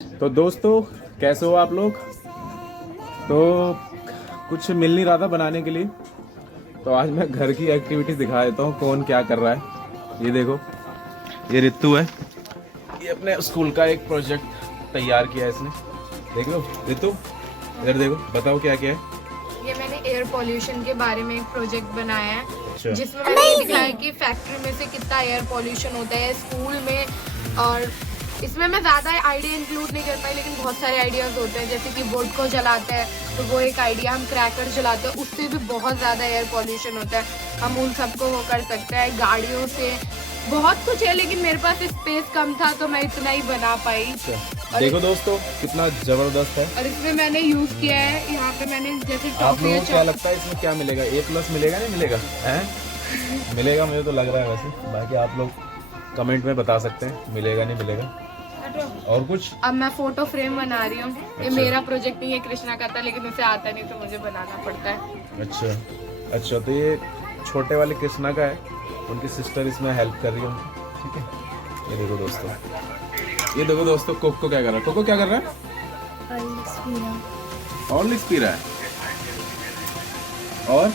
तो दोस्तों कैसे हो आप लोग। तो कुछ मिल नहीं रहा था बनाने के लिए, तो आज मैं घर की एक्टिविटीज दिखा देता हूँ कौन क्या कर रहा है। ये देखो, ये रितु है, ये अपने स्कूल का एक प्रोजेक्ट तैयार किया है इसने। देख लो रितु, इधर देखो, बताओ क्या क्या है। ये मैंने एयर पॉल्यूशन के बारे में एक प्रोजेक्ट बनाया है, अच्छा। जिसमें मैंने ये दिखाया कि फैक्ट्री में से कितना एयर पॉल्यूशन होता है स्कूल में। और इसमें मैं ज़्यादा आइडिया इंक्लूड नहीं कर पाई, लेकिन बहुत सारे आइडियाज़ होते हैं, जैसे कि वुड को जलाते हैं तो वो एक आइडिया, हम क्रैकर जलाते हैं उससे भी बहुत ज़्यादा एयर पॉल्यूशन होता है, हम उन सबको वो कर सकते हैं। गाड़ियों से बहुत कुछ है, लेकिन मेरे पास स्पेस कम था तो मैं इतना ही बना पाई। देखो दोस्तों कितना जबरदस्त है। और इसमें मैंने यूज किया है, यहाँ पे मैंने जैसे आप लोगों को क्या लगता है इसमें क्या मिलेगा? A+ मिलेगा नहीं मिलेगा? हैं? मिलेगा, मुझे तो लग रहा है वैसे। बाकी आप लोग कमेंट में बता सकते हैं मिलेगा नहीं मिलेगा। और कुछ अब मैं फोटो फ्रेम बना रही हूँ। ये अच्छा। मेरा प्रोजेक्ट नहीं है, कृष्णा का था, लेकिन उसे आता नहीं तो मुझे बनाना पड़ता है। अच्छा, तो ये छोटे वाले कृष्णा का है, उनकी सिस्टर इसमें हेल्प कर रही है उनकी, ठीक है। ये देखो दोस्तों, कोको क्या कर रहा है? कोको क्या कर रहा है? हॉर्लिक्स पी रहा है। और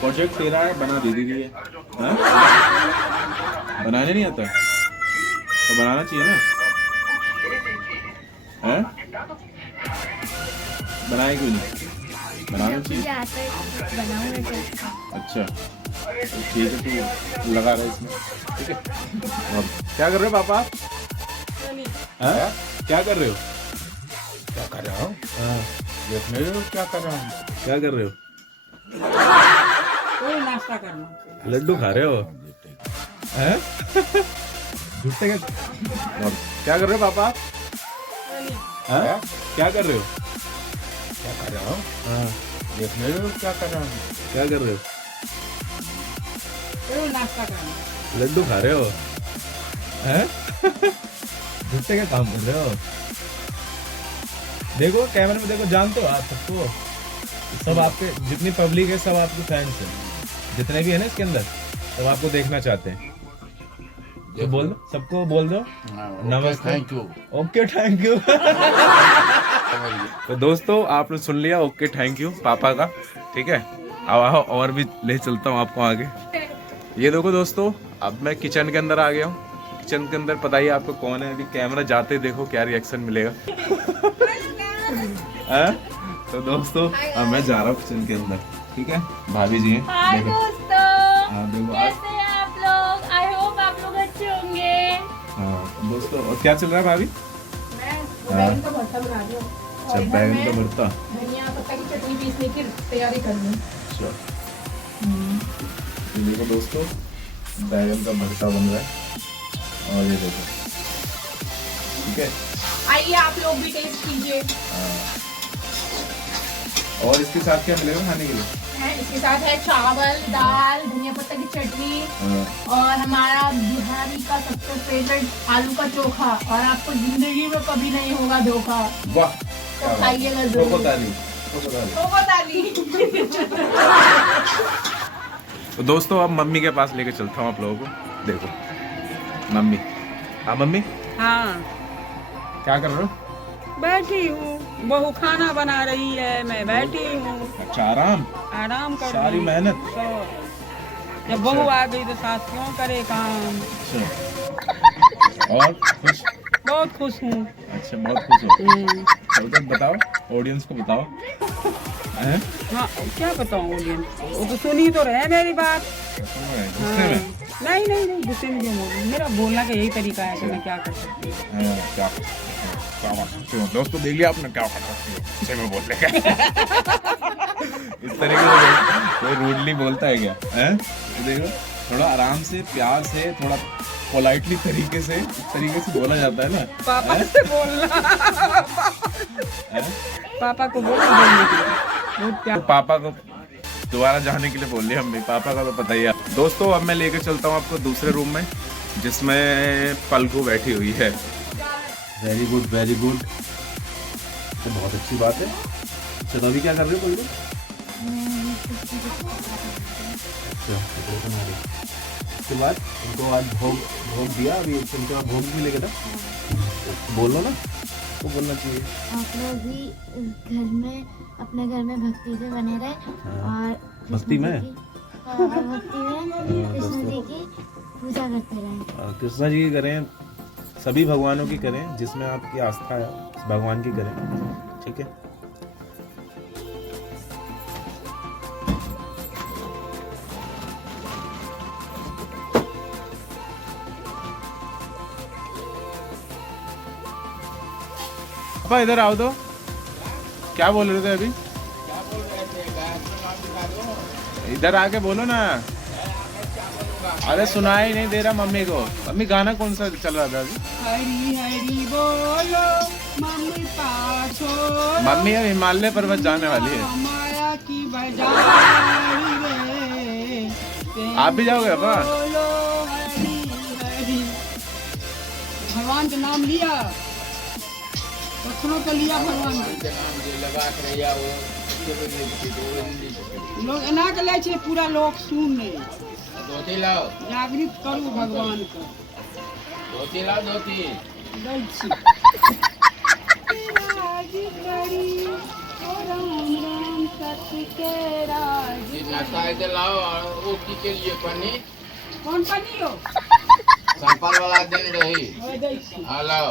प्रोजेक्ट तेरा है, बना दीदी के लिए। हाँ? बनाने नहीं आता तो बनाना चाहिए ना। हैं? बनाए क्यों नहीं? बनाना चाहिए। अच्छा ठीक है, तू लगा रहा है इसमें, ठीक है। अब क्या कर रहे हो पापा? हाँ? क्या कर रहे हो? क्या कर रहा हूँ? हाँ, देख नहीं रहे हो क्या कर रहा हूँ? क्या कर रहे हो? कोई नाश्ता करना। लड्डू खा रहे हो? हैं? झूठे के। अब क्या कर रहे हो पापा? हाँ? क्या कर रहे हो? क्या कर रहा हूँ? हाँ, देख नहीं रहे हो क्या कर रहा हूँ? क्या कर रहे हो? कोई नाश्ता करना। लड्डू खा रहे हो? हैं? झूठे का काम कर रहे हो? देखो कैमरे में देखो, जानते हो आप सबको, सब आपके जितनी पब्लिक है सब आपके फैंस हैं, जितने भी है ना इसके अंदर, सब आपको देखना चाहते हैं। तो बोल दो, सबको बोल दो नमस्ते, thank you. Okay thank you. तो दोस्तों आपने सुन लिया, ओके थैंक यू पापा का, ठीक है। अब आओ और भी ले चलता हूँ आपको आगे। ये देखो दोस्तों, अब मैं किचन के अंदर आ गया हूँ। किचन के अंदर पता ही आपको कौन है, अभी कैमरा जाते देखो क्या रिएक्शन मिलेगा। तो दोस्तों अब मैं जा रहा हूँ किचन के अंदर, ठीक है। भाभी जी हैं, हाय देखो। दोस्तों, हाँ देखो कैसे हैं आप लोग? आई होप आप लोग अच्छे होंगे। हाँ दोस्तों, और क्या चल रहा है भाभी? मैं हाँ। बैगन का भरता बना रही हूँ। अच्छा, बैगन का भरता। धनिया पत्ता की चटनी पीसने की तैयारी कर रही हूँ। अच्छा, ये देखो दोस्तों, बैगन का भरता बन रहा है, और ये देखो, ठीक है। आइए आप लोग भी टेस्ट कीजिए। और इसके साथ क्या मिलेगा खाने के लिए? इसके साथ है चावल, दाल, धनिया पत्ता की चटनी, और हमारा बिहारी का सबसे फेवरेट आलू का चोखा। और आपको जिंदगी में कभी नहीं होगा धोखा। वाह, तो खाइएगा जरूर। कोको ताली, कोको ताली। कोको ताली। तो दोस्तों अब मम्मी के पास लेके चलता हूँ आप लोगों को। देखो मम्मी, हाँ मम्मी हाँ, क्या कर रहे हो? बैठी हूँ, बहू खाना बना रही है, मैं बैठी हूँ अच्छा, आराम, आराम कर सारी रही हूँ। मेहनत। तो जब बहू आ गई तो सास क्यों करे काम। अच्छा, और खुश? बहुत खुश हूँ। अच्छा, बहुत खुश हो। तो बताओ, ऑडियंस को बताओ। हैं? हाँ, क्या बताऊँ ऑडियंस, वो तो सुनी तो रहे मेरी बात। गुस्से में? नहीं नहीं नहीं, गुस्से में क्यों बोलूँ, मेरा बोलना का यही तरीका है कि मैं क्या कर सकती हूँ। क्या कर सकते हो दोस्तों, देख लिया आपने, क्या कर सकते हो गुस्से में बोलने का। इस तरीके से कोई रूडली बोलता है क्या? हैं? देखो, थोड़ा आराम से, प्यार से, थोड़ा पोलाइटली तरीके से, इस तरीके से बोला जाता है ना। पापा से बोलना, पापा को बोलना बोलने के लिए बहुत प्यार। तो पापा को दोबारा जाने के लिए बोल लिया हमने, पापा का तो पता ही है। दोस्तों अब मैं लेके चलता हूँ आपको दूसरे रूम में, जिसमें पलकू बैठी हुई है। वेरी गुड वेरी गुड, तो बहुत अच्छी बात है। चलो अभी क्या कर रहे हो पलकू? अच्छा, उसके बाद उनको आज भोग दिया, अभी उनके बाद भोग भी लेके था, बोलो ना। आपको बोलना चाहिए। आप लोग भी अपने घर में भक्ति से बने रहे और भक्ति में? और भक्ति में कृष्ण जी की पूजा करते रहे। कृष्णा जी की करें, सभी भगवानों की करें, जिसमें आपकी आस्था है उस भगवान की करें, ठीक है। पापा इधर आओ तो, क्या बोल रहे थे अभी? इधर आके बोलो ना। अरे सुनाई नहीं दे रहा मम्मी को। मम्मी गाना कौन सा चल रहा था अभी? हरी हरी बोलो मम्मी पाछो मम्मी अब हिमालय पर्वत जाने वाली है। माया की बजाई रे। आप भी जाओगे पापा? बोलो हरी हरी। भगवान का नाम लिया, पत्थरों का लिया भगवान लोग एना के ले छे, पूरा लोग सुने जागृत करू भगवान का। दै छी। राज करी ओ राम राम सत्य के राज। कौन पनी हो? संपाल वाला दिन रही। दै छी। हेलो